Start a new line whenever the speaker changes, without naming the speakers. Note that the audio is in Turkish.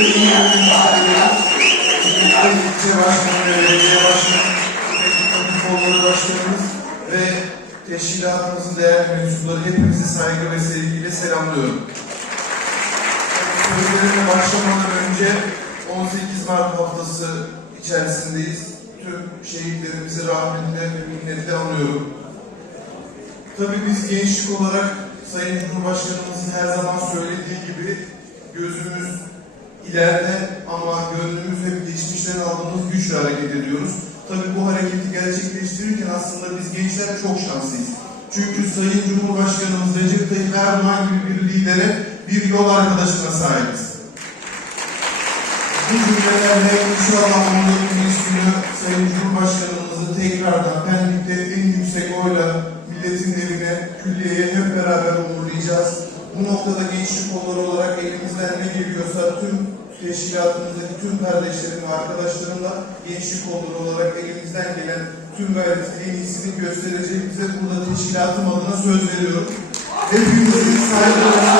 belediye teşkilatımızın değerli mensupları hepinizi saygı ve sevgiyle selamlıyorum. Sözlerime başlamadan önce 18 Mart haftası içerisindeyiz. Tüm şehitlerimizi rahmetle ve minnetle anıyorum. Tabii biz gençlik olarak Sayın Cumhurbaşkanımızın her zaman söylediği gibi gözümüz ileride ama gönlümüz hep geçmişten aldığımız güçle hareket ediyoruz. Tabii bu hareketi gerçekleştirirken aslında biz gençler çok şanslıyız. Çünkü Sayın Cumhurbaşkanımız Recep Tayyip Erdoğan gibi bir lidere bir yol arkadaşına sahibiz. Bu cümlelerle inşallah 14 Mayıs günü Sayın Cumhurbaşkanımızı tekrardan Pendik'te en yüksek oyla milletin evine, külliyeye hep beraber uğurlayacağız. Bu noktada gençlik kolları olarak elimizden ne geliyorsa tüm teşkilatımızdaki tüm kardeşlerim ve arkadaşlarımla gençlik kolları olarak elimizden gelen tüm gayreti en iyisini göstereceğimize burada teşkilatım adına söz veriyorum. Hepinizi saygılarımla